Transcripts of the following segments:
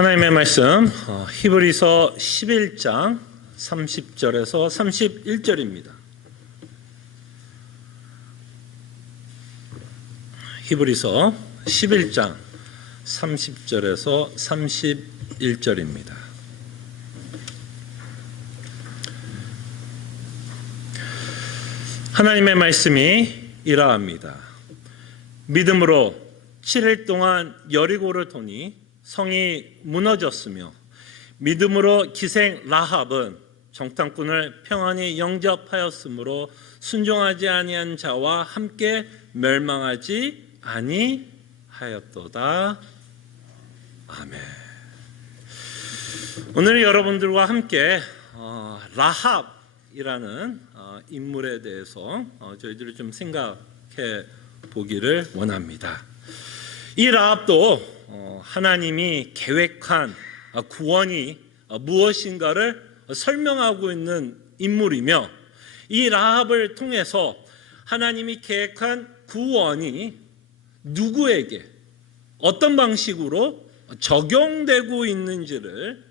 하나님의 말씀 히브리서 11장 30절에서 31절입니다. 히브리서 11장 30절에서 31절입니다. 하나님의 말씀이 이러합니다. 믿음으로 7일 동안 여리고를 도니 성이 무너졌으며 믿음으로 기생 라합은 정탐꾼을 평안히 영접하였으므로 순종하지 아니한 자와 함께 멸망하지 아니하였도다. 아멘. 오늘 여러분들과 함께 라합이라는 인물에 대해서 저희들이 좀 생각해 보기를 원합니다. 이 라합도 하나님이 계획한 구원이 무엇인가를 설명하고 있는 인물이며, 이 라합을 통해서 하나님이 계획한 구원이 누구에게 어떤 방식으로 적용되고 있는지를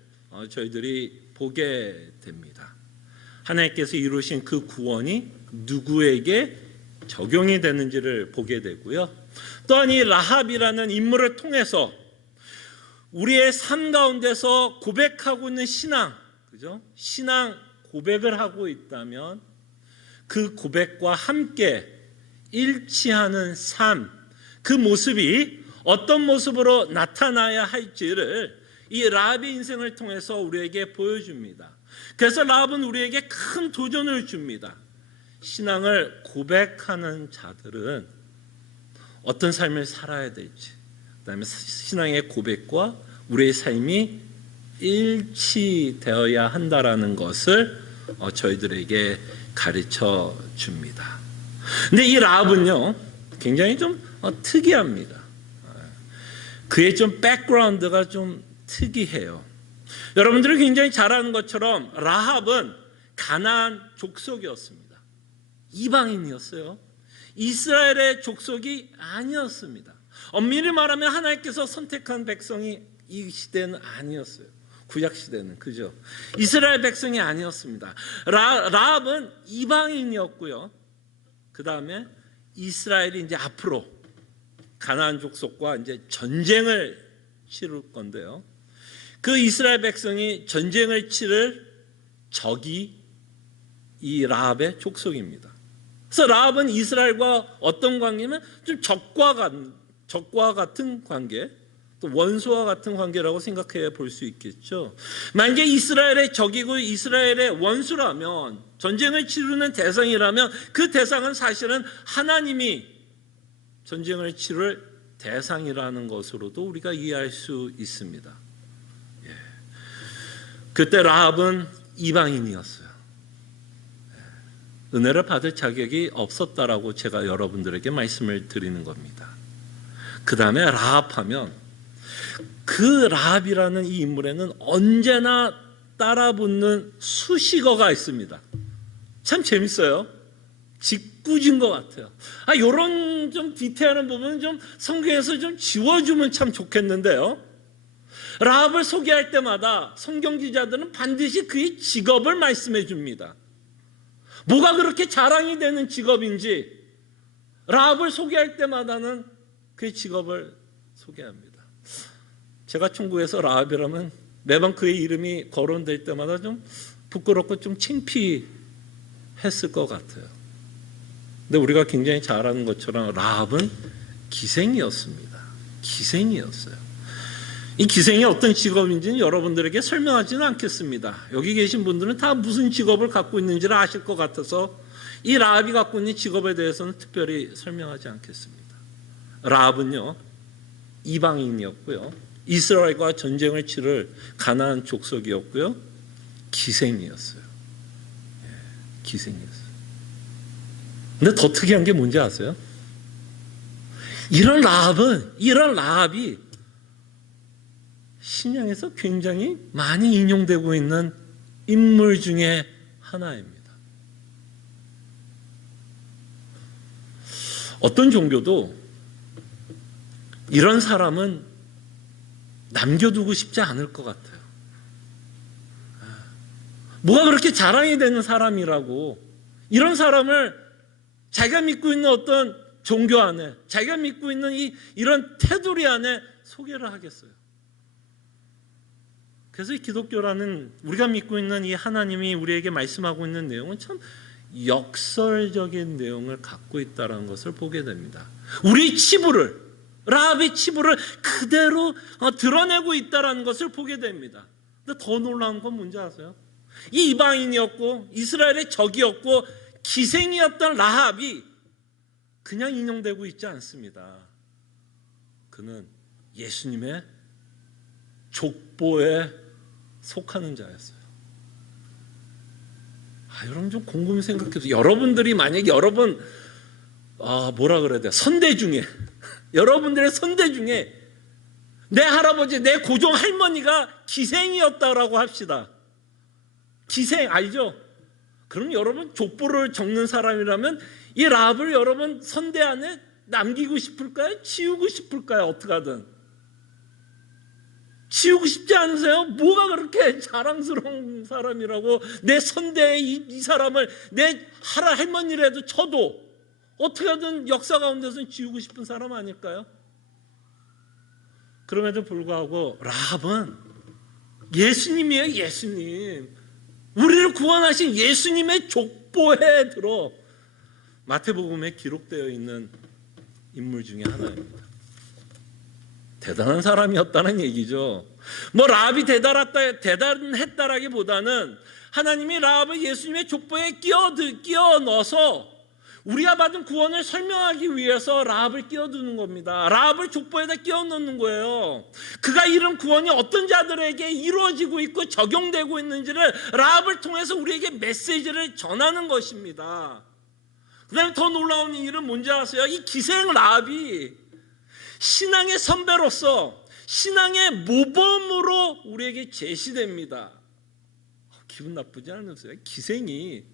저희들이 보게 됩니다. 하나님께서 이루신 그 구원이 누구에게 적용이 되는지를 보게 되고요. 또한 이 라합이라는 인물을 통해서 우리의 삶 가운데서 고백하고 있는 신앙, 그죠? 신앙 고백을 하고 있다면 그 고백과 함께 일치하는 삶, 그 모습이 어떤 모습으로 나타나야 할지를 이 라합의 인생을 통해서 우리에게 보여줍니다. 그래서 라합은 우리에게 큰 도전을 줍니다. 신앙을 고백하는 자들은 어떤 삶을 살아야 될지, 그다음에 신앙의 고백과 우리의 삶이 일치되어야 한다라는 것을 저희들에게 가르쳐 줍니다. 근데 이 라합은요, 굉장히 좀 특이합니다. 그의 좀 백그라운드가 좀 특이해요. 여러분들이 굉장히 잘 아는 것처럼 라합은 가나안 족속이었습니다. 이방인이었어요. 이스라엘의 족속이 아니었습니다. 엄밀히 말하면 하나님께서 선택한 백성이 이 시대는 아니었어요. 구약 시대는, 그죠? 이스라엘 백성이 아니었습니다. 라합은 이방인이었고요. 그 다음에 이스라엘이 이제 앞으로 가나안 족속과 이제 전쟁을 치를 건데요. 그 이스라엘 백성이 전쟁을 치를 적이 이 라합의 족속입니다. 그래서 라합은 이스라엘과 어떤 관계면 좀 적과 같은 관계, 또 원수와 같은 관계라고 생각해 볼 수 있겠죠. 만약에 이스라엘의 적이고 이스라엘의 원수라면, 전쟁을 치르는 대상이라면 그 대상은 사실은 하나님이 전쟁을 치를 대상이라는 것으로도 우리가 이해할 수 있습니다. 그때 라합은 이방인이었어요. 은혜를 받을 자격이 없었다라고 제가 여러분들에게 말씀을 드리는 겁니다. 그 다음에 라합하면 그 라합이라는 이 인물에는 언제나 따라붙는 수식어가 있습니다. 참 재밌어요. 짓궂은 것 같아요. 이런 좀 디테일한 부분은 좀 성경에서 좀 지워주면 참 좋겠는데요. 라합을 소개할 때마다 성경 기자들은 반드시 그의 직업을 말씀해 줍니다. 뭐가 그렇게 자랑이 되는 직업인지 라합을 소개할 때마다는 그의 직업을 소개합니다. 제가 천국에서 라합이라면 매번 그의 이름이 거론될 때마다 좀 부끄럽고 좀 창피했을 것 같아요. 근데 우리가 굉장히 잘 아는 것처럼 라합은 기생이었습니다. 기생이었어요. 이 기생이 어떤 직업인지는 여러분들에게 설명하지는 않겠습니다. 여기 계신 분들은 다 무슨 직업을 갖고 있는지를 아실 것 같아서 이 라합이 갖고 있는 직업에 대해서는 특별히 설명하지 않겠습니다. 라합은요, 이방인이었고요, 이스라엘과 전쟁을 치를 가나안 족속이었고요, 기생이었어요. 기생이었어요. 근데 더 특이한 게 뭔지 아세요? 이런 라합이 신약에서 굉장히 많이 인용되고 있는 인물 중에 하나입니다. 어떤 종교도 이런 사람은 남겨두고 싶지 않을 것 같아요. 뭐가 그렇게 자랑이 되는 사람이라고 이런 사람을 자기가 믿고 있는 어떤 종교 안에, 자기가 믿고 있는 이런 테두리 안에 소개를 하겠어요. 그래서 이 기독교라는 우리가 믿고 있는 이 하나님이 우리에게 말씀하고 있는 내용은 참 역설적인 내용을 갖고 있다는 것을 보게 됩니다. 우리 치부를, 라합의 치부를 그대로 드러내고 있다는 것을 보게 됩니다. 근데 더 놀라운 건 뭔지 아세요? 이 이방인이었고 이스라엘의 적이었고 기생이었던 라합이 그냥 인용되고 있지 않습니다. 그는 예수님의 족보에 속하는 자였어요. 여러분 좀 곰곰이 생각해보세요. 여러분들이 만약에 여러분 뭐라 그래야 돼요? 선대 중에 여러분들의 선대 중에 내 할아버지, 내 고종 할머니가 기생이었다라고 합시다. 기생 알죠? 그럼 여러분 족보를 적는 사람이라면 이 라합을 여러분 선대 안에 남기고 싶을까요? 지우고 싶을까요? 어떻게 하든 지우고 싶지 않으세요? 뭐가 그렇게 자랑스러운 사람이라고 내 선대에 이 사람을 내 할머니라도 쳐도 어떻게 하든 역사 가운데서는 지우고 싶은 사람 아닐까요? 그럼에도 불구하고 라합은 예수님이에요. 예수님. 우리를 구원하신 예수님의 족보에 들어 마태복음에 기록되어 있는 인물 중에 하나입니다. 대단한 사람이었다는 얘기죠. 뭐 라합이 대단했다라기보다는 하나님이 라합을 예수님의 족보에 끼워 넣어서 우리가 받은 구원을 설명하기 위해서 라합을 끼워두는 겁니다. 라합을 족보에다 끼워 넣는 거예요. 그가 이룬 구원이 어떤 자들에게 이루어지고 있고 적용되고 있는지를 라합을 통해서 우리에게 메시지를 전하는 것입니다. 그 다음에 더 놀라운 일은 뭔지 아세요? 이 기생 라합이 신앙의 선배로서 신앙의 모범으로 우리에게 제시됩니다. 기분 나쁘지 않으세요? 기생이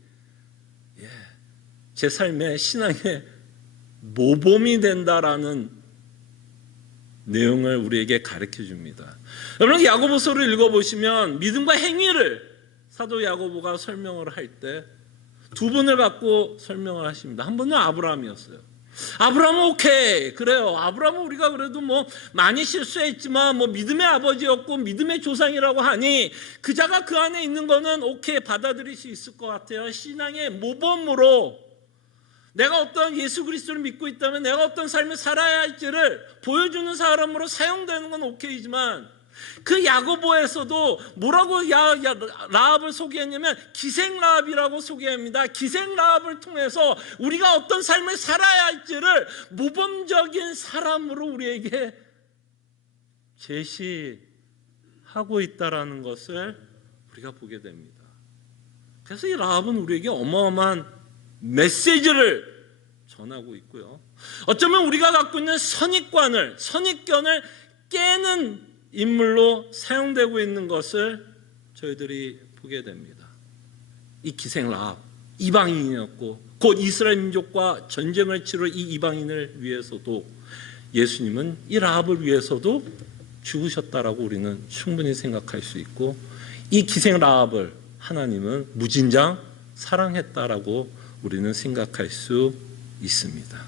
제 삶의 신앙의 모범이 된다라는 내용을 우리에게 가르쳐 줍니다. 여러분 야고보서를 읽어보시면 믿음과 행위를 사도 야고보가 설명을 할 때 두 분을 갖고 설명을 하십니다. 한 분은 아브라함이었어요. 아브라함은 오케이 그래요. 아브라함은 우리가 그래도 뭐 많이 실수했지만 뭐 믿음의 아버지였고 믿음의 조상이라고 하니 그자가 그 안에 있는 거는 오케이 받아들일 수 있을 것 같아요. 신앙의 모범으로 내가 어떤 예수 그리스도를 믿고 있다면 내가 어떤 삶을 살아야 할지를 보여주는 사람으로 사용되는 건 오케이지만 그 야고보에서도 뭐라고 라합을 소개했냐면 기생 라합이라고 소개합니다. 기생 라합을 통해서 우리가 어떤 삶을 살아야 할지를 모범적인 사람으로 우리에게 제시하고 있다라는 것을 우리가 보게 됩니다. 그래서 이 라합은 우리에게 어마어마한 메시지를 전하고 있고요. 어쩌면 우리가 갖고 있는 선입견을 깨는 인물로 사용되고 있는 것을 저희들이 보게 됩니다. 이 기생 라합, 이방인이었고 곧 이스라엘 민족과 전쟁을 치를 이 이방인을 위해서도 예수님은 이 라합을 위해서도 죽으셨다라고 우리는 충분히 생각할 수 있고 이 기생 라합을 하나님은 무진장 사랑했다라고 우리는 생각할 수 있습니다.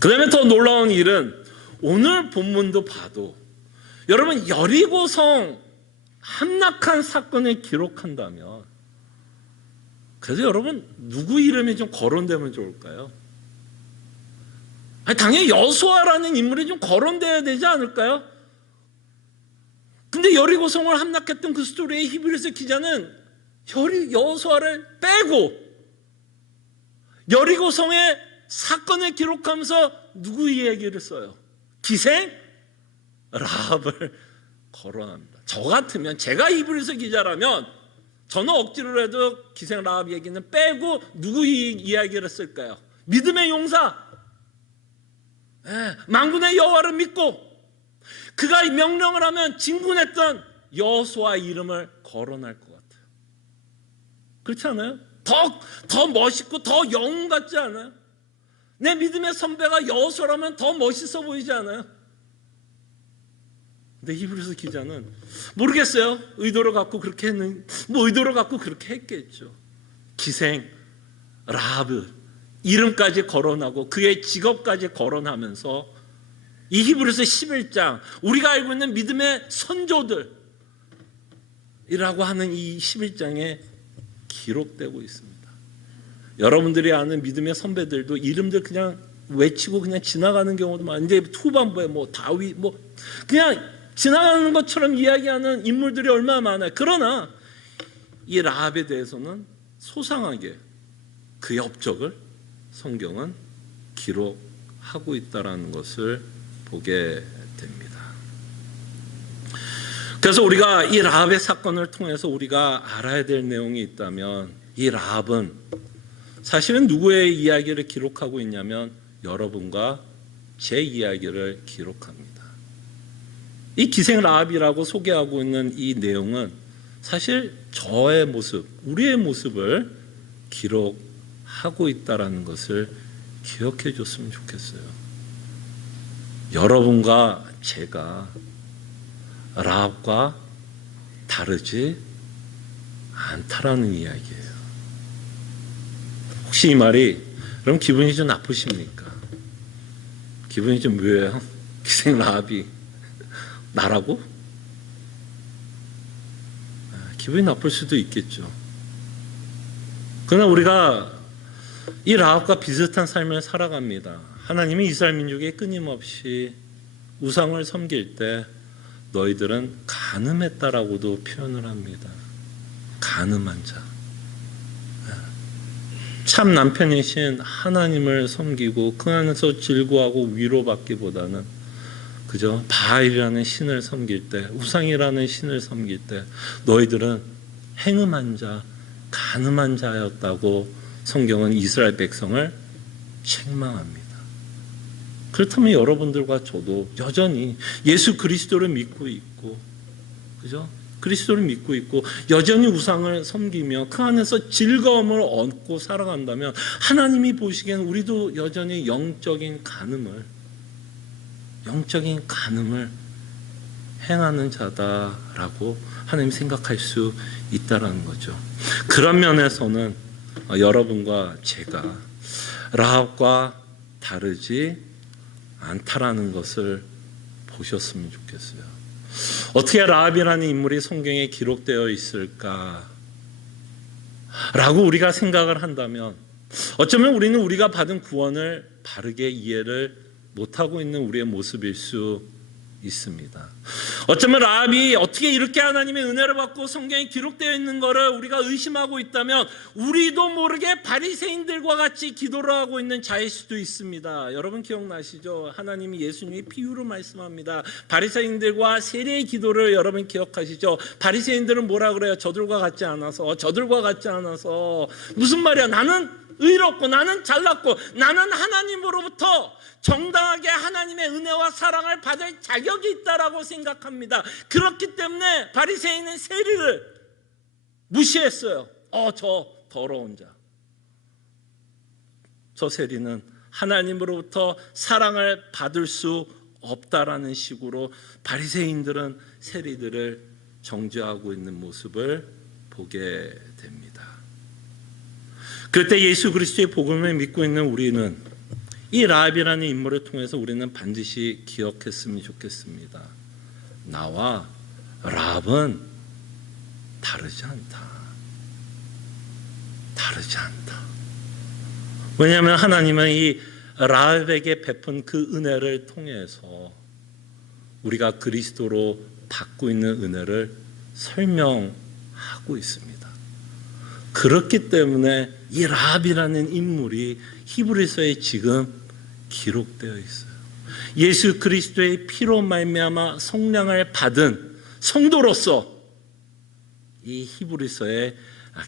그 다음에 더 놀라운 일은 오늘 본문도 봐도 여러분 여리고성 함락한 사건을 기록한다면 그래서 여러분 누구 이름이 좀 거론되면 좋을까요? 당연히 여호수아라는 인물이 좀 거론돼야 되지 않을까요? 근데 여리고성을 함락했던 그 스토리의 히브리서 기자는 여호수아를 빼고 여리고성의 사건을 기록하면서 누구 이야기를 써요? 기생 라합을 거론합니다. 저 같으면 제가 히브리서 기자라면 저는 억지로라도 기생 라합 얘기는 빼고 누구 이야기를 쓸까요? 믿음의 용사, 만군의 여호와를 믿고 그가 명령을 하면 진군했던 여호수아 이름을 거론할 것 같아요. 그렇지 않아요? 더 멋있고 더 영웅 같지 않아요? 내 믿음의 선배가 여호수아라면 더 멋있어 보이지 않아요? 근데 히브리서 기자는 모르겠어요. 의도를 갖고 그렇게 했는, 의도를 갖고 그렇게 했겠죠. 기생 라합 이름까지 거론하고 그의 직업까지 거론하면서 이 히브리서 11장, 우리가 알고 있는 믿음의 선조들이라고 하는 이 11장에 기록되고 있습니다. 여러분들이 아는 믿음의 선배들도 이름들 그냥 외치고 그냥 지나가는 경우도 많은데, 후반부에 다윗 그냥 지나가는 것처럼 이야기하는 인물들이 얼마나 많아요. 그러나 이 라합에 대해서는 소상하게 그의 업적을 성경은 기록하고 있다는 것을 보게 됩니다. 그래서 우리가 이 라합의 사건을 통해서 우리가 알아야 될 내용이 있다면, 이 라합은 사실은 누구의 이야기를 기록하고 있냐면 여러분과 제 이야기를 기록합니다. 이 기생 라합이라고 소개하고 있는 이 내용은 사실 저의 모습, 우리의 모습을 기록하고 있다는 것을 기억해 줬으면 좋겠어요. 여러분과 제가 라합과 다르지 않다라는 이야기예요. 혹시 이 말이 그럼 기분이 좀 나쁘십니까? 기분이 좀 묘해요? 기생 라합이 나라고? 기분이 나쁠 수도 있겠죠. 그러나 우리가 이 라합과 비슷한 삶을 살아갑니다. 하나님이 이스라엘 민족에 끊임없이 우상을 섬길 때 너희들은 간음했다라고도 표현을 합니다. 간음한 자. 참 남편이신 하나님을 섬기고 그 안에서 즐거워하고 위로받기보다는 그저 바알이라는 신을 섬길 때, 우상이라는 신을 섬길 때 너희들은 행음한 자, 간음한 자였다고 성경은 이스라엘 백성을 책망합니다. 그렇다면 여러분들과 저도 여전히 예수 그리스도를 믿고 있고, 그죠? 그리스도를 믿고 있고 여전히 우상을 섬기며 그 안에서 즐거움을 얻고 살아간다면 하나님이 보시기엔 우리도 여전히 영적인 간음을 행하는 자다라고 하나님 생각할 수 있다라는 거죠. 그런 면에서는 여러분과 제가 라합과 다르지 않다라는 것을 보셨으면 좋겠어요. 어떻게 라합이라는 인물이 성경에 기록되어 있을까? 라고 우리가 생각을 한다면 어쩌면 우리는 우리가 받은 구원을 바르게 이해를 못하고 있는 우리의 모습일 수 있습니다. 어쩌면 라합이 어떻게 이렇게 하나님의 은혜를 받고 성경에 기록되어 있는 것을 우리가 의심하고 있다면 우리도 모르게 바리새인들과 같이 기도를 하고 있는 자일 수도 있습니다. 여러분 기억나시죠? 하나님이 예수님이 비유로 말씀합니다. 바리새인들과 세례의 기도를 여러분 기억하시죠? 바리새인들은 뭐라 그래요? 저들과 같지 않아서 무슨 말이야? 나는 의롭고 나는 잘났고 나는 하나님으로부터 정당하게 하나님의 은혜와 사랑을 받을 자격이 있다라고 생각합니다. 그렇기 때문에 바리새인은 세리를 무시했어요. 저 더러운 자. 저 세리는 하나님으로부터 사랑을 받을 수 없다라는 식으로 바리새인들은 세리들을 정죄하고 있는 모습을 보게 됩니다. 그럴 때 예수 그리스도의 복음을 믿고 있는 우리는 이 라합이라는 인물을 통해서 우리는 반드시 기억했으면 좋겠습니다. 나와 라합은 다르지 않다. 왜냐하면 하나님은 이 라합에게 베푼 그 은혜를 통해서 우리가 그리스도로 받고 있는 은혜를 설명하고 있습니다. 그렇기 때문에 이 라합이라는 인물이 히브리서에 지금 기록되어 있어요. 예수 그리스도의 피로 말미암아 성량을 받은 성도로서 이 히브리서에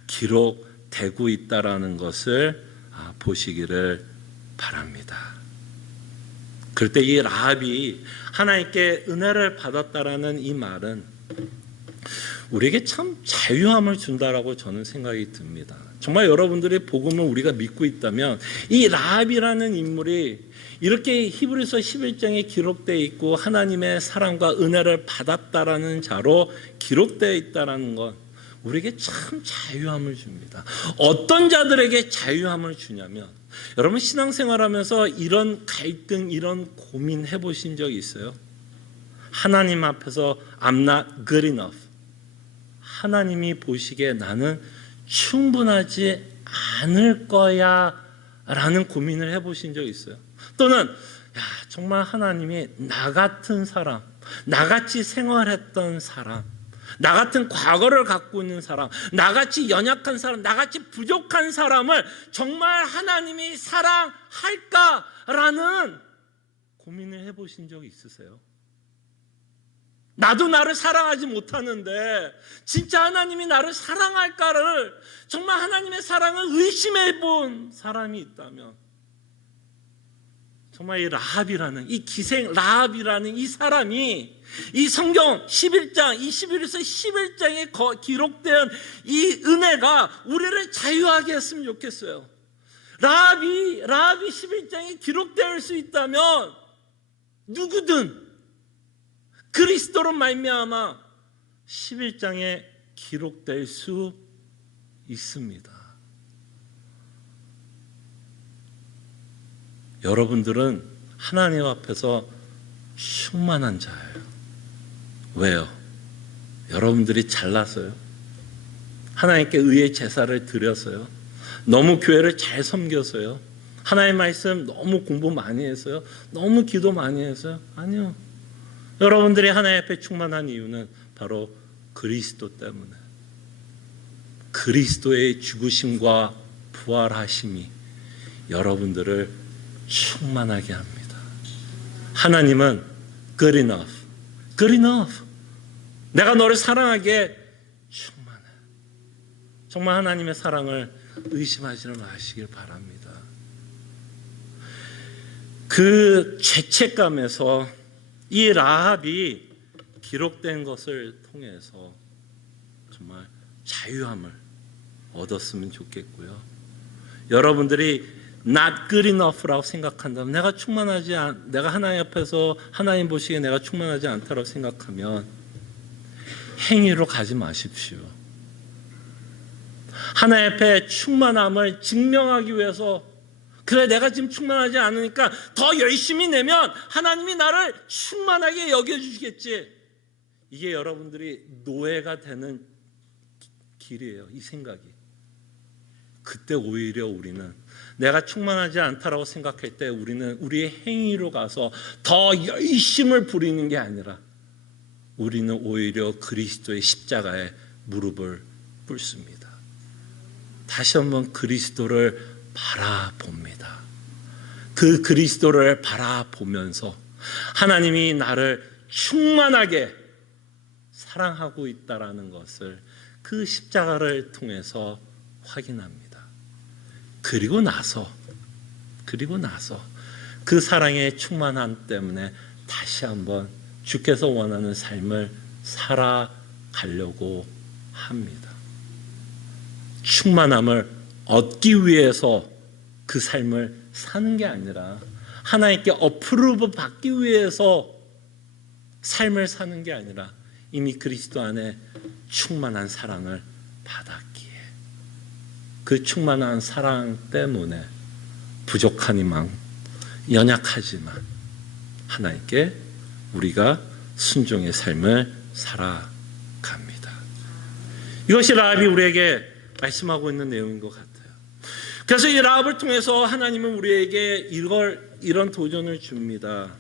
기록되고 있다라는 것을 보시기를 바랍니다. 그럴 때 이 라합이 하나님께 은혜를 받았다라는 이 말은 우리에게 참 자유함을 준다라고 저는 생각이 듭니다. 정말 여러분들이 복음을 우리가 믿고 있다면 이 라합이라는 인물이 이렇게 히브리서 11장에 기록되어 있고 하나님의 사랑과 은혜를 받았다라는 자로 기록되어 있다는 건 우리에게 참 자유함을 줍니다. 어떤 자들에게 자유함을 주냐면, 여러분 신앙생활하면서 이런 갈등, 이런 고민 해보신 적 있어요? 하나님 앞에서 I'm not good enough. 하나님이 보시기에 나는 충분하지 않을 거야 라는 고민을 해보신 적 있어요? 또는 정말 하나님이 나 같은 사람, 나같이 생활했던 사람, 나 같은 과거를 갖고 있는 사람, 나같이 연약한 사람, 나같이 부족한 사람을 정말 하나님이 사랑할까라는 고민을 해보신 적 있으세요? 나도 나를 사랑하지 못하는데 진짜 하나님이 나를 사랑할까를 정말 하나님의 사랑을 의심해 본 사람이 있다면, 정말 이 라합이라는 이 기생 라합이라는 이 사람이 이 성경 11장, 이 11에서 11장에 기록된 이 은혜가 우리를 자유하게 했으면 좋겠어요. 라합이 11장에 기록될 수 있다면 누구든 그리스도로 말미암아 11장에 기록될 수 있습니다. 여러분들은 하나님 앞에서 충만한 자예요. 왜요? 여러분들이 잘나서요? 하나님께 의의 제사를 드려서요? 너무 교회를 잘 섬겨서요? 하나님의 말씀 너무 공부 많이 해서요? 너무 기도 많이 해서요? 아니요. 여러분들이 하나님 앞에 충만한 이유는 바로 그리스도 때문에, 그리스도의 죽으심과 부활하심이 여러분들을 충만하게 합니다. 하나님은 good enough, good enough. 내가 너를 사랑하기에 충만해. 정말 하나님의 사랑을 의심하지는 마시길 바랍니다. 그 죄책감에서 이 라합이 기록된 것을 통해서 정말 자유함을 얻었으면 좋겠고요. 여러분들이 not good enough라고 생각한다면, 내가 하나님 앞에서 하나님 보시기에 내가 충만하지 않다고 생각하면 행위로 가지 마십시오. 하나님 앞에 충만함을 증명하기 위해서, 그래 내가 지금 충만하지 않으니까 더 열심히 내면 하나님이 나를 충만하게 여겨주시겠지. 이게 여러분들이 노예가 되는 길이에요. 이 생각이. 그때 오히려 우리는 내가 충만하지 않다라고 생각할 때 우리는 우리의 행위로 가서 더 열심을 부리는 게 아니라 우리는 오히려 그리스도의 십자가에 무릎을 꿇습니다. 다시 한번 그리스도를 바라봅니다. 그 그리스도를 바라보면서 하나님이 나를 충만하게 사랑하고 있다라는 것을 그 십자가를 통해서 확인합니다. 그리고 나서 그 사랑의 충만함 때문에 다시 한번 주께서 원하는 삶을 살아가려고 합니다. 충만함을 얻기 위해서 그 삶을 사는 게 아니라 하나님께 어프로브 받기 위해서 삶을 사는 게 아니라 이미 그리스도 안에 충만한 사랑을 받았기에 그 충만한 사랑 때문에 부족하니만 연약하지만 하나님께 우리가 순종의 삶을 살아갑니다. 이것이 라합이 우리에게 말씀하고 있는 내용인 것 같아요. 그래서 이 라합을 통해서 하나님은 우리에게 이런 도전을 줍니다.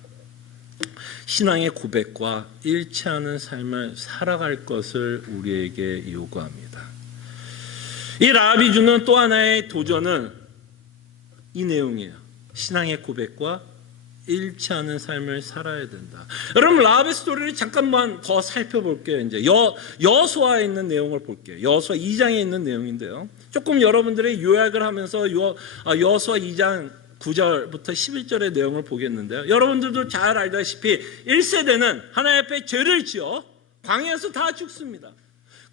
신앙의 고백과 일치하는 삶을 살아갈 것을 우리에게 요구합니다. 이 라합이 주는 또 하나의 도전은 이 내용이에요. 신앙의 고백과 일치하는 삶을 살아야 된다. 여러분, 라합의 스토리를 잠깐만 더 살펴볼게요. 이제 여호수아에 있는 내용을 볼게요. 여호수아 2장에 있는 내용인데요. 조금 여러분들의 요약을 하면서 여호수아 2장 9절부터 11절의 내용을 보겠는데요. 여러분들도 잘 알다시피 1세대는 하나님 앞에 죄를 지어 광야에서 다 죽습니다.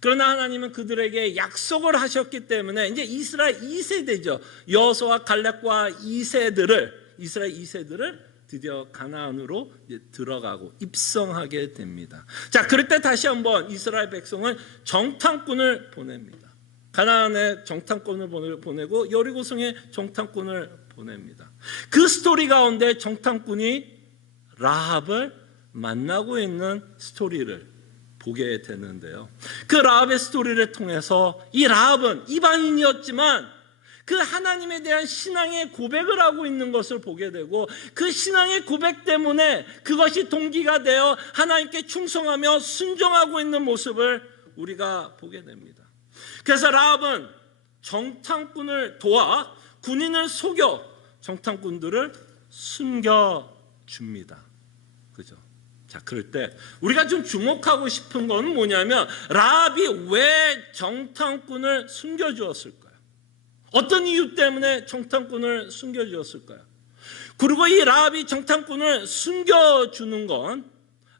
그러나 하나님은 그들에게 약속을 하셨기 때문에 이제 이스라엘 2세대죠. 여호수아 갈렙과 이스라엘 2세들을 드디어 가나안으로 들어가고 입성하게 됩니다. 자, 그럴 때 다시 한번 이스라엘 백성은 정탐꾼을 보냅니다. 가나안에 정탐꾼을 보내고 여리고성에 정탐꾼을 보냅니다. 그 스토리 가운데 정탐꾼이 라합을 만나고 있는 스토리를 보게 되는데요. 그 라합의 스토리를 통해서 이 라합은 이방인이었지만 그 하나님에 대한 신앙의 고백을 하고 있는 것을 보게 되고, 그 신앙의 고백 때문에 그것이 동기가 되어 하나님께 충성하며 순종하고 있는 모습을 우리가 보게 됩니다. 그래서 라합은 정탐꾼을 도와 군인을 속여 정탐꾼들을 숨겨줍니다. 그죠? 자, 그럴 때 우리가 좀 주목하고 싶은 건 뭐냐면, 라합이 왜 정탐꾼을 숨겨주었을까요? 어떤 이유 때문에 정탐꾼을 숨겨주었을까요? 그리고 이 라합이 정탐꾼을 숨겨주는 건,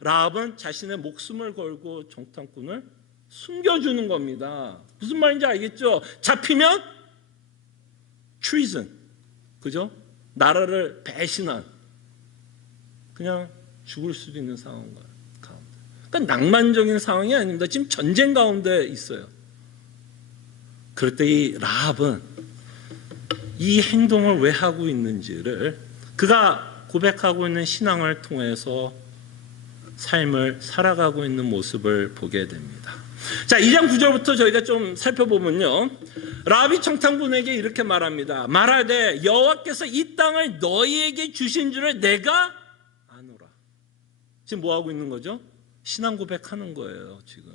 라합은 자신의 목숨을 걸고 정탐꾼을 숨겨주는 겁니다. 무슨 말인지 알겠죠? 잡히면 treason, 그죠? 나라를 배신한, 그냥 죽을 수도 있는 상황 가운데. 그러니까 낭만적인 상황이 아닙니다. 지금 전쟁 가운데 있어요. 그럴 때 이 라합은 이 행동을 왜 하고 있는지를 그가 고백하고 있는 신앙을 통해서 삶을 살아가고 있는 모습을 보게 됩니다. 자, 2장 9절부터 저희가 좀 살펴보면요, 라합이 정탐꾼에게 이렇게 말합니다. 말하되 여호와께서 이 땅을 너희에게 주신 줄을 내가 아노라. 지금 뭐 하고 있는 거죠? 신앙 고백하는 거예요. 지금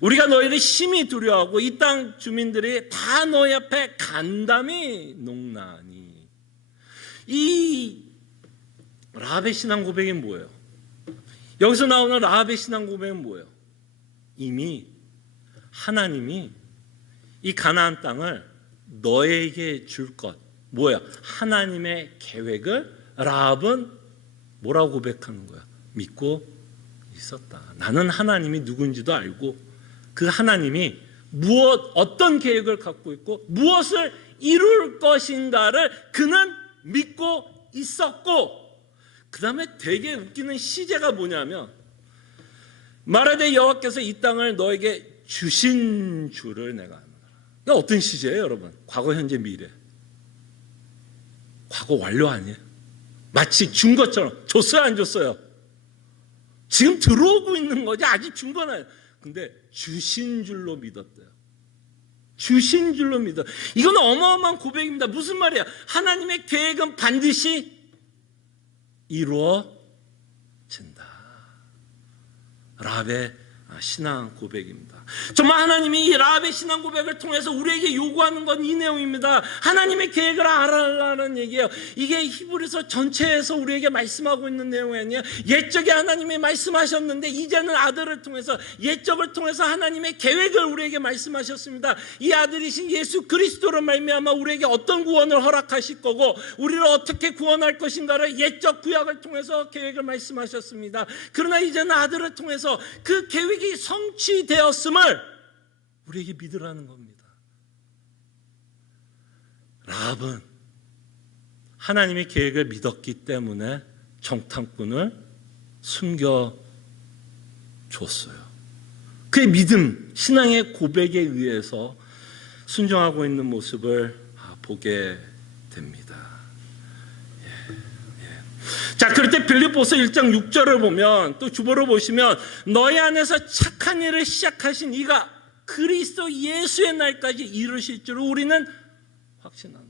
우리가 너희를 심히 두려워하고 이 땅 주민들이 다 너희 앞에 간담이 농나니. 이 라합의 신앙 고백이 뭐예요? 여기서 나오는 라합의 신앙 고백은 뭐예요? 이미 하나님이 이 가나안 땅을 너에게 줄 것, 뭐야? 하나님의 계획을 라합은 뭐라고 고백하는 거야? 믿고 있었다. 나는 하나님이 누군지도 알고 그 하나님이 어떤 계획을 갖고 있고 무엇을 이룰 것인가를 그는 믿고 있었고, 그 다음에 되게 웃기는 시제가 뭐냐면, 말하되 여호와께서 이 땅을 너에게 주신 줄을 내가 아노라. 이게 어떤 시제예요, 여러분? 과거, 현재, 미래. 과거 완료 아니에요? 마치 준 것처럼. 줬어요, 안 줬어요? 지금 들어오고 있는 거지. 아직 준 건 아니에요. 근데 주신 줄로 믿었대요. 주신 줄로 믿어. 이건 어마어마한 고백입니다. 무슨 말이야? 하나님의 계획은 반드시 이루어진다. 라합의 신앙 고백입니다. 정말 하나님이 이 라합의 신앙 고백을 통해서 우리에게 요구하는 건 이 내용입니다. 하나님의 계획을 알아라는 얘기예요. 이게 히브리서 전체에서 우리에게 말씀하고 있는 내용이 아니에요. 옛적에 하나님이 말씀하셨는데 이제는 아들을 통해서, 옛적을 통해서 하나님의 계획을 우리에게 말씀하셨습니다. 이 아들이신 예수 그리스도로 말미암아 우리에게 어떤 구원을 허락하실 거고 우리를 어떻게 구원할 것인가를 옛적 구약을 통해서 계획을 말씀하셨습니다. 그러나 이제는 아들을 통해서 그 계획이 성취되었음을 우리에게 믿으라는 겁니다. 라합은 하나님의 계획을 믿었기 때문에 정탐꾼을 숨겨줬어요. 그의 믿음, 신앙의 고백에 의해서 순종하고 있는 모습을 보게 됩니다. 자, 그럴 때 빌립보서 1장 6절을 보면, 또 주보를 보시면, 너희 안에서 착한 일을 시작하신 이가 그리스도 예수의 날까지 이루실 줄을 우리는 확신하노라.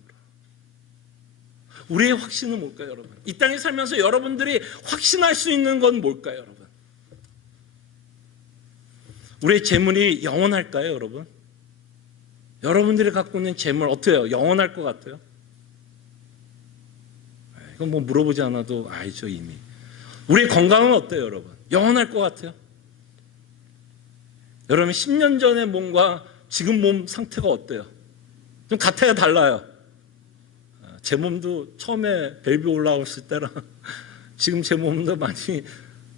우리의 확신은 뭘까요, 여러분? 이 땅에 살면서 여러분들이 확신할 수 있는 건 뭘까요, 여러분? 우리의 재물이 영원할까요, 여러분? 여러분들이 갖고 있는 재물 어때요? 영원할 것 같아요? 이건 뭐 물어보지 않아도 알죠, 이미. 우리의 건강은 어때요, 여러분? 영원할 것 같아요? 여러분 10년 전의 몸과 지금 몸 상태가 어때요? 좀 같아요, 달라요? 제 몸도 처음에 벨비 올라왔을 때랑 지금 제 몸도 많이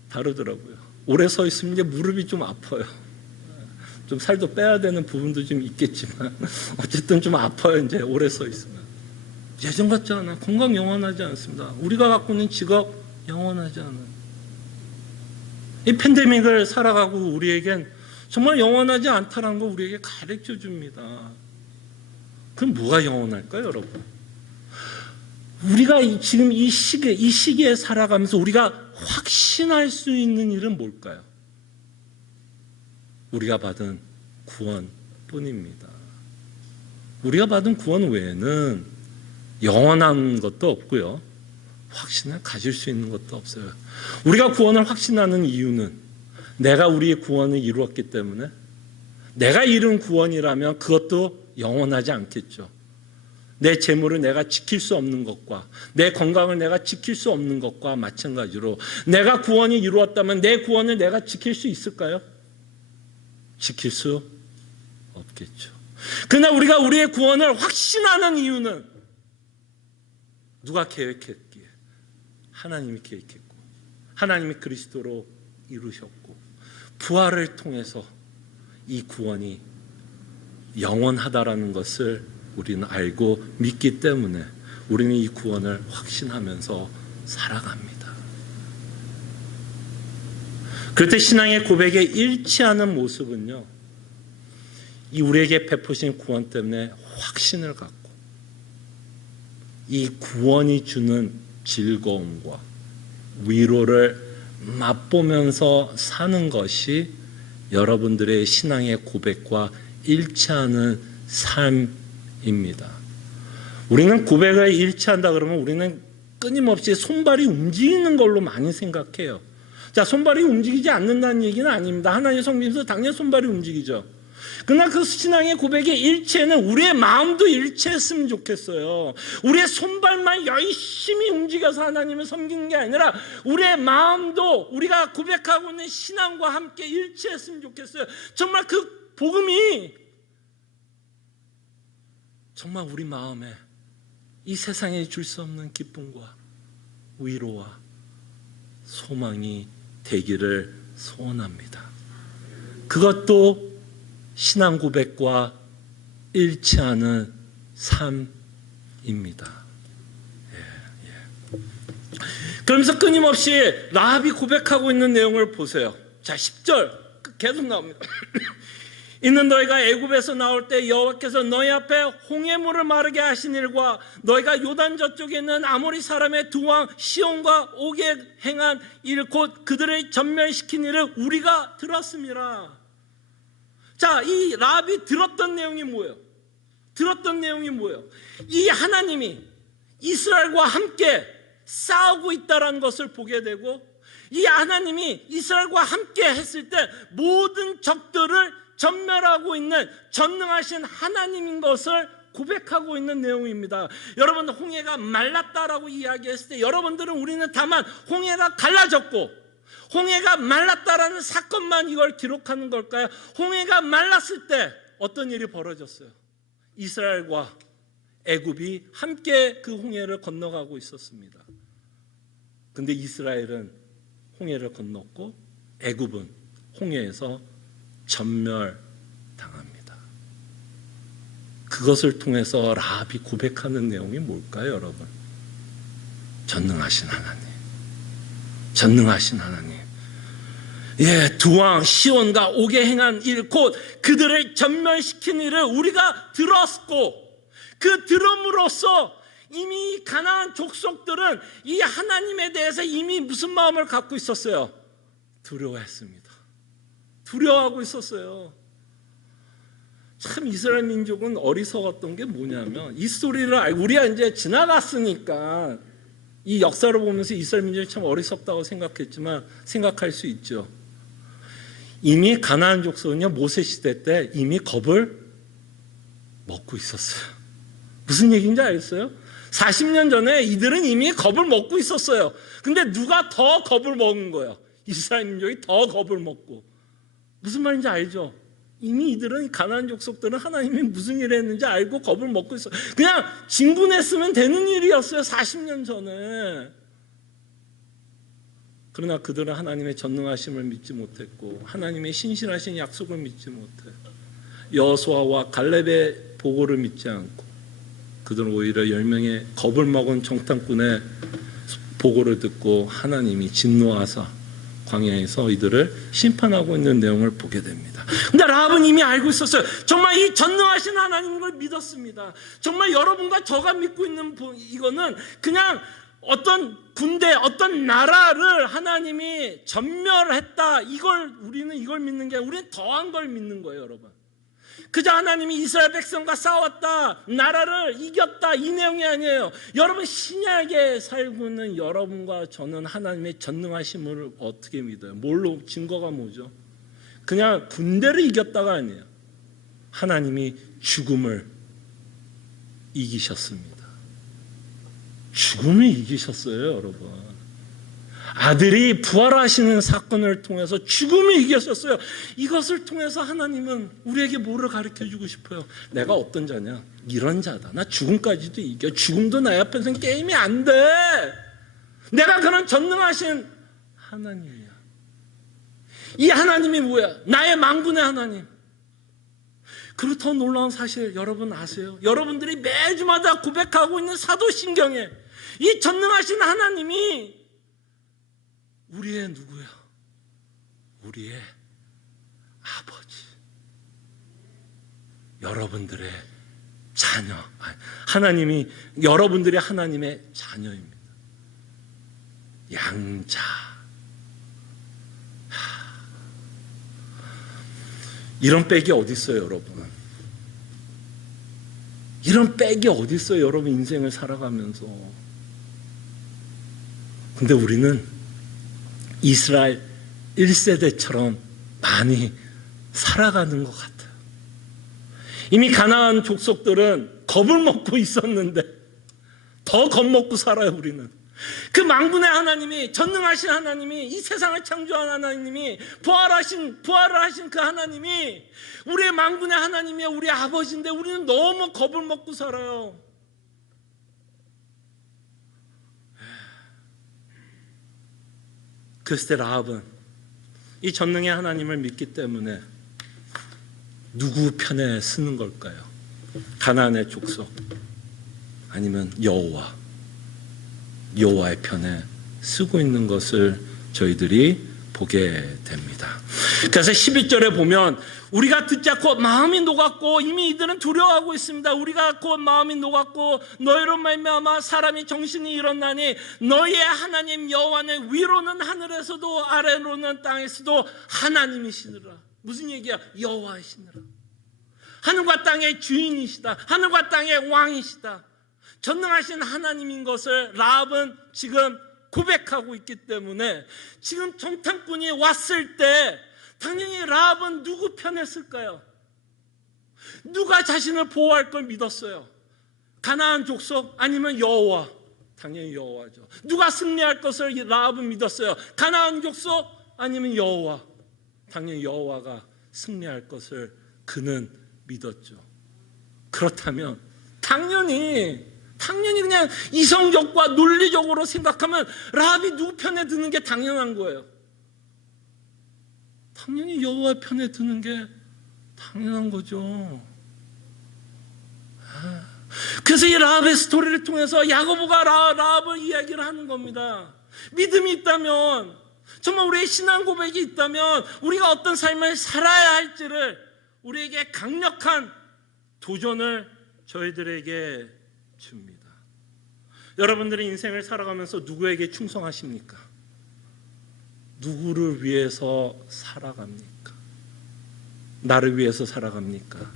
다르더라고요. 오래 서 있으면 이제 무릎이 좀 아파요. 좀 살도 빼야 되는 부분도 좀 있겠지만 어쨌든 좀 아파요. 이제 오래 서 있으면. 예전 같지 않아. 건강 영원하지 않습니다. 우리가 갖고 있는 직업 영원하지 않아요. 이 팬데믹을 살아가고 우리에겐 정말 영원하지 않다는 거 우리에게 가르쳐 줍니다. 그럼 뭐가 영원할까요, 여러분? 우리가 지금 이 시기에 살아가면서 우리가 확신할 수 있는 일은 뭘까요? 우리가 받은 구원뿐입니다. 우리가 받은 구원 외에는 영원한 것도 없고요. 확신을 가질 수 있는 것도 없어요. 우리가 구원을 확신하는 이유는 내가 우리의 구원을 이루었기 때문에 내가 이룬 구원이라면 그것도 영원하지 않겠죠. 내 재물을 내가 지킬 수 없는 것과 내 건강을 내가 지킬 수 없는 것과 마찬가지로 내가 구원이 이루었다면 내 구원을 내가 지킬 수 있을까요? 지킬 수 없겠죠. 그러나 우리가 우리의 구원을 확신하는 이유는 누가 계획했기에? 하나님이 계획했고 하나님이 그리스도로 이루셨고 부활을 통해서 이 구원이 영원하다라는 것을 우리는 알고 믿기 때문에 우리는 이 구원을 확신하면서 살아갑니다. 그럴 때 신앙의 고백에 일치하는 모습은요, 이 우리에게 베푸신 구원 때문에 확신을 갖고 이 구원이 주는 즐거움과 위로를 맛보면서 사는 것이 여러분들의 신앙의 고백과 일치하는 삶입니다. 우리는 고백에 일치한다 그러면 우리는 끊임없이 손발이 움직이는 걸로 많이 생각해요. 자, 손발이 움직이지 않는다는 얘기는 아닙니다. 하나님 성경에서 당연히 손발이 움직이죠. 그러나 그 신앙의 고백의 일체는 우리의 마음도 일체했으면 좋겠어요. 우리의 손발만 열심히 움직여서 하나님을 섬기는 게 아니라 우리의 마음도 우리가 고백하고 있는 신앙과 함께 일체했으면 좋겠어요. 정말 그 복음이 정말 우리 마음에 이 세상에 줄 수 없는 기쁨과 위로와 소망이 되기를 소원합니다. 그것도 신앙 고백과 일치하는 삶입니다. 그러면서 끊임없이 라합이 고백하고 있는 내용을 보세요. 자, 10절 계속 나옵니다. 이는 너희가 애굽에서 나올 때 여호와께서 너희 앞에 홍해물을 마르게 하신 일과 너희가 요단 저쪽에 있는 아모리 사람의 두 왕 시온과 옥에 행한 일 곧 그들을 전멸시킨 일을 우리가 들었습니다. 자, 이 라합이 들었던 내용이 뭐예요? 이 하나님이 이스라엘과 함께 싸우고 있다는 것을 보게 되고 이 하나님이 이스라엘과 함께 했을 때 모든 적들을 전멸하고 있는 전능하신 하나님인 것을 고백하고 있는 내용입니다. 여러분, 홍해가 말랐다라고 이야기했을 때 여러분들은 우리는 다만 홍해가 갈라졌고 홍해가 말랐다라는 사건만 이걸 기록하는 걸까요? 홍해가 말랐을 때 어떤 일이 벌어졌어요? 이스라엘과 애굽이 함께 그 홍해를 건너가고 있었습니다. 근데 이스라엘은 홍해를 건넜고 애굽은 홍해에서 전멸당합니다. 그것을 통해서 라합이 고백하는 내용이 뭘까요, 여러분? 전능하신 하나님. 두 왕 시온과 옥에 행한 일 곧 그들을 전멸시킨 일을 우리가 들었고 그 들음으로써 이미 가나안 족속들은 이 하나님에 대해서 이미 무슨 마음을 갖고 있었어요? 두려워했습니다. 두려워하고 있었어요. 참 이스라엘 민족은 어리석었던 게 뭐냐면 이 스토리를 알고 우리가 이제 지나갔으니까 이 역사를 보면서 이스라엘 민족이 참 어리석다고 생각할 수 있죠. 이미 가나안 족속은요, 모세 시대 때 이미 겁을 먹고 있었어요. 무슨 얘기인지 알겠어요? 40년 전에 이들은 이미 겁을 먹고 있었어요. 근데 누가 더 겁을 먹은 거예요? 이스라엘 민족이 더 겁을 먹고. 무슨 말인지 알죠? 이미 이들은 가나안 족속들은 하나님이 무슨 일을 했는지 알고 겁을 먹고 있어요. 그냥 진군했으면 되는 일이었어요. 40년 전에. 그러나 그들은 하나님의 전능하심을 믿지 못했고 하나님의 신실하신 약속을 믿지 못해 여호수아와 갈렙의 보고를 믿지 않고 그들은 오히려 10명의 겁을 먹은 정탐꾼의 보고를 듣고 하나님이 진노하사 광야에서 이들을 심판하고 있는 내용을 보게 됩니다. 근데 라합은 이미 알고 있었어요. 정말 이 전능하신 하나님을 믿었습니다. 정말 여러분과 저가 믿고 있는 이거는 그냥 어떤 군대, 어떤 나라를 하나님이 전멸했다, 우리는 이걸 믿는 게 아니라 우리는 더한 걸 믿는 거예요, 여러분. 그저 하나님이 이스라엘 백성과 싸웠다, 나라를 이겼다, 이 내용이 아니에요. 여러분, 신약에 살고 있는 여러분과 저는 하나님의 전능하심을 어떻게 믿어요? 뭘로? 증거가 뭐죠? 그냥 군대를 이겼다가 아니에요. 하나님이 죽음을 이기셨습니다. 죽음을 이기셨어요, 여러분. 아들이 부활하시는 사건을 통해서 죽음을 이기셨어요. 이것을 통해서 하나님은 우리에게 뭐를 가르쳐주고 싶어요? 내가 어떤 자냐? 이런 자다. 나 죽음까지도 이겨. 죽음도 나의 앞에서는 게임이 안 돼. 내가 그런 전능하신 하나님이야. 이 하나님이 뭐야? 나의 만군의 하나님. 그리고 더 놀라운 사실 여러분 아세요? 여러분들이 매주마다 고백하고 있는 사도신경에 이 전능하신 하나님이 우리의 누구야? 우리의 아버지. 여러분들의 자녀. 하나님이 여러분들이 하나님의 자녀입니다. 양자. 이런 백이 어디 있어요, 여러분? 이런 백이 어디 있어요, 여러분 인생을 살아가면서. 근데 우리는 이스라엘 1세대처럼 많이 살아가는 것 같아요. 이미 가나안 족속들은 겁을 먹고 있었는데 더 겁먹고 살아요, 우리는. 그 만군의 하나님이, 전능하신 하나님이, 이 세상을 창조한 하나님이, 부활을 하신 그 하나님이 우리의 만군의 하나님이야, 우리의 아버지인데 우리는 너무 겁을 먹고 살아요. 그때 라합은 이 전능의 하나님을 믿기 때문에 누구 편에 서는 걸까요? 가나안의 족속 아니면 여호와의 편에 쓰고 있는 것을 저희들이 보게 됩니다. 그래서 11절에 보면 우리가 듣자 곧 마음이 녹았고 이미 이들은 두려워하고 있습니다. 우리가 곧 마음이 녹았고 너희로 말미암아 사람이 정신이 일어나니 너희의 하나님 여호와는 위로는 하늘에서도 아래로는 땅에서도 하나님이시느라. 무슨 얘기야? 여호와이시느라. 하늘과 땅의 주인이시다. 하늘과 땅의 왕이시다. 전능하신 하나님인 것을 라합은 지금 고백하고 있기 때문에 지금 정탐꾼이 왔을 때 당연히 라합은 누구 편에 쓸까요? 누가 자신을 보호할 걸 믿었어요? 가나안 족속 아니면 여호와? 당연히 여호와죠. 누가 승리할 것을 라합은 믿었어요? 가나안 족속 아니면 여호와? 당연히 여호와가 승리할 것을 그는 믿었죠. 그렇다면 당연히 그냥 이성적과 논리적으로 생각하면 라합이 누구 편에 드는 게 당연한 거예요. 당연히 여호와 편에 드는 게 당연한 거죠. 그래서 이 라합의 스토리를 통해서 야고보가 라합을 이야기를 하는 겁니다. 믿음이 있다면, 정말 우리의 신앙 고백이 있다면 우리가 어떤 삶을 살아야 할지를 우리에게 강력한 도전을 저희들에게 줍니다. 여러분들의 인생을 살아가면서 누구에게 충성하십니까? 누구를 위해서 살아갑니까? 나를 위해서 살아갑니까?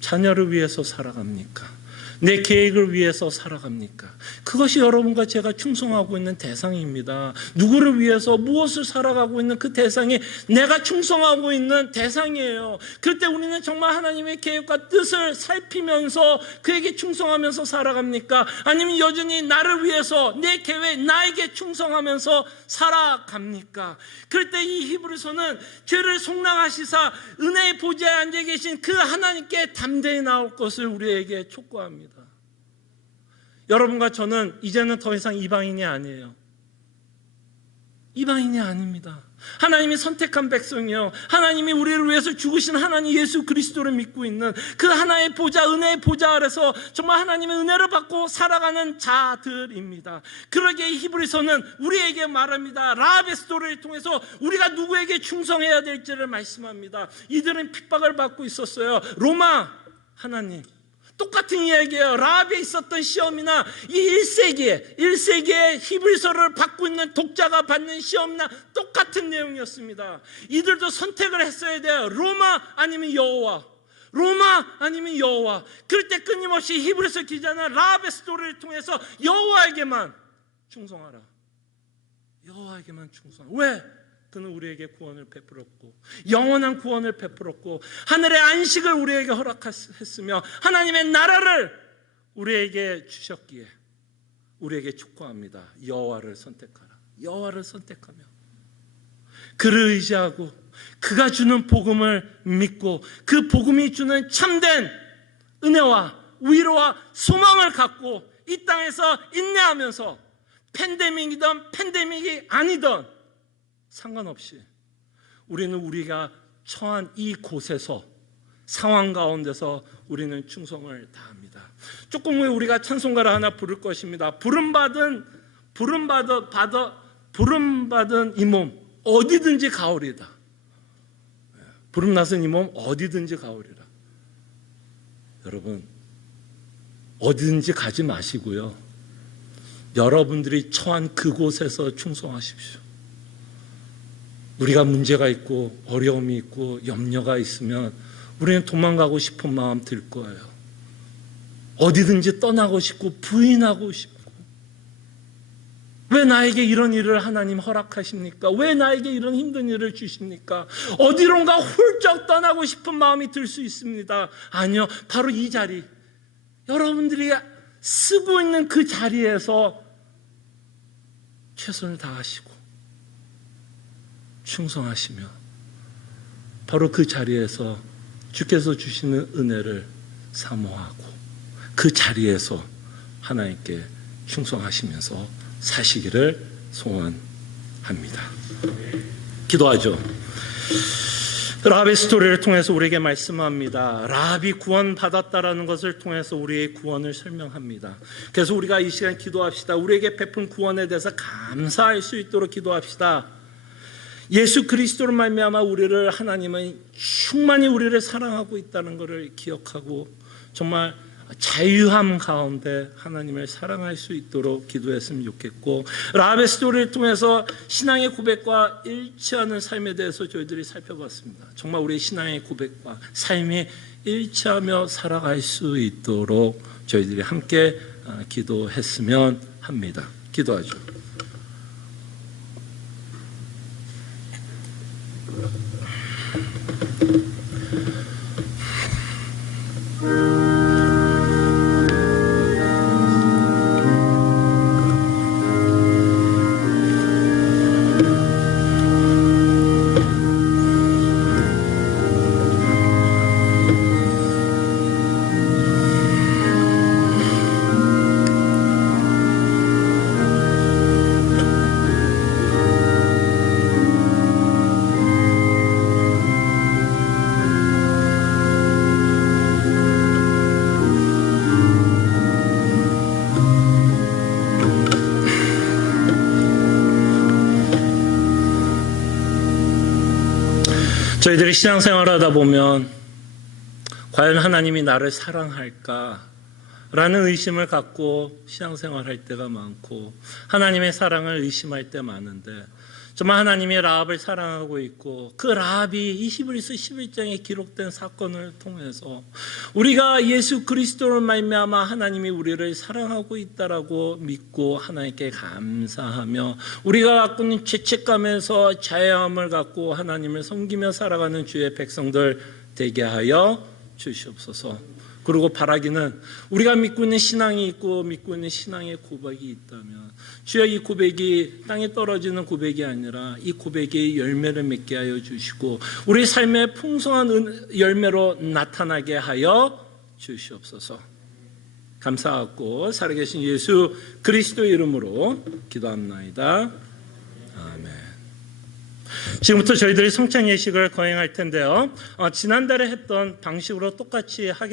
자녀를 위해서 살아갑니까? 내 계획을 위해서 살아갑니까? 그것이 여러분과 제가 충성하고 있는 대상입니다. 누구를 위해서 무엇을 살아가고 있는 그 대상이 내가 충성하고 있는 대상이에요. 그럴 때 우리는 정말 하나님의 계획과 뜻을 살피면서 그에게 충성하면서 살아갑니까? 아니면 여전히 나를 위해서 내 계획, 나에게 충성하면서 살아갑니까? 그럴 때 이 히브리서는 죄를 속량하시사 은혜의 보좌에 앉아 계신 그 하나님께 담대히 나올 것을 우리에게 촉구합니다. 여러분과 저는 이제는 더 이상 이방인이 아니에요. 이방인이 아닙니다. 하나님이 선택한 백성이요, 하나님이 우리를 위해서 죽으신 하나님 예수 그리스도를 믿고 있는 그 하나의 보좌, 은혜의 보좌 아래서 정말 하나님의 은혜를 받고 살아가는 자들입니다. 그러기에 히브리서는 우리에게 말합니다. 라합의 스토리를 통해서 우리가 누구에게 충성해야 될지를 말씀합니다. 이들은 핍박을 받고 있었어요. 로마 하나님, 똑같은 이야기예요. 라합에 있었던 시험이나 이 1세기에 히브리서를 받고 있는 독자가 받는 시험이나 똑같은 내용이었습니다. 이들도 선택을 했어야 돼요. 로마 아니면 여호와, 로마 아니면 여호와. 그럴 때 끊임없이 히브리서 기자는 라합의 스토리를 통해서 여호와에게만 충성하라, 여호와에게만 충성하라. 왜? 그는 우리에게 구원을 베풀었고 영원한 구원을 베풀었고 하늘의 안식을 우리에게 허락했으며 하나님의 나라를 우리에게 주셨기에 우리에게 축복합니다. 여호와를 선택하라. 여호와를 선택하며 그를 의지하고 그가 주는 복음을 믿고 그 복음이 주는 참된 은혜와 위로와 소망을 갖고 이 땅에서 인내하면서 팬데믹이든 팬데믹이 아니든 상관없이 우리는 우리가 처한 이 곳에서 상황 가운데서 우리는 충성을 다합니다. 조금 후에 우리가 찬송가를 하나 부를 것입니다. 부름받은 이 몸 어디든지 가오리다. 부름나선 이 몸 어디든지 가오리라. 여러분, 어디든지 가지 마시고요, 여러분들이 처한 그곳에서 충성하십시오. 우리가 문제가 있고 어려움이 있고 염려가 있으면 우리는 도망가고 싶은 마음 들 거예요. 어디든지 떠나고 싶고 부인하고 싶고, 왜 나에게 이런 일을 하나님 허락하십니까? 왜 나에게 이런 힘든 일을 주십니까? 어디론가 훌쩍 떠나고 싶은 마음이 들 수 있습니다. 아니요, 바로 이 자리, 여러분들이 쓰고 있는 그 자리에서 최선을 다하시고 충성하시며 바로 그 자리에서 주께서 주시는 은혜를 사모하고 그 자리에서 하나님께 충성하시면서 사시기를 소원합니다. 기도하죠. 라합의 스토리를 통해서 우리에게 말씀합니다. 라합이 구원받았다라는 것을 통해서 우리의 구원을 설명합니다. 그래서 우리가 이 시간 기도합시다. 우리에게 베푼 구원에 대해서 감사할 수 있도록 기도합시다. 예수 그리스도로 말미암아 우리를 하나님은 충만히 우리를 사랑하고 있다는 것을 기억하고 정말 자유함 가운데 하나님을 사랑할 수 있도록 기도했으면 좋겠고, 라합의 스토리를 통해서 신앙의 고백과 일치하는 삶에 대해서 저희들이 살펴봤습니다. 정말 우리의 신앙의 고백과 삶이 일치하며 살아갈 수 있도록 저희들이 함께 기도했으면 합니다. 기도하죠. 저희들이 신앙생활을 하다 보면 과연 하나님이 나를 사랑할까? 라는 의심을 갖고 신앙생활할 때가 많고 하나님의 사랑을 의심할 때 많은데, 정말 하나님이 라합을 사랑하고 있고 그 라합이 이 히브리서 11장에 기록된 사건을 통해서 우리가 예수 그리스도를 말미암아 하나님이 우리를 사랑하고 있다라고 믿고 하나님께 감사하며 우리가 갖고 있는 죄책감에서 자유함을 갖고 하나님을 섬기며 살아가는 주의 백성들 되게 하여 주시옵소서. 그리고 바라기는 우리가 믿고 있는 신앙이 있고 믿고 있는 신앙의 고백이 있다면 주여, 이 고백이 땅에 떨어지는 고백이 아니라 이 고백이 열매를 맺게 하여 주시고 우리 삶의 풍성한 열매로 나타나게 하여 주시옵소서. 감사하고 살아계신 예수 그리스도 이름으로 기도합나이다. 아멘. 지금부터 저희들이 성찬 예식을 거행할 텐데요. 지난달에 했던 방식으로 똑같이 하겠습니다.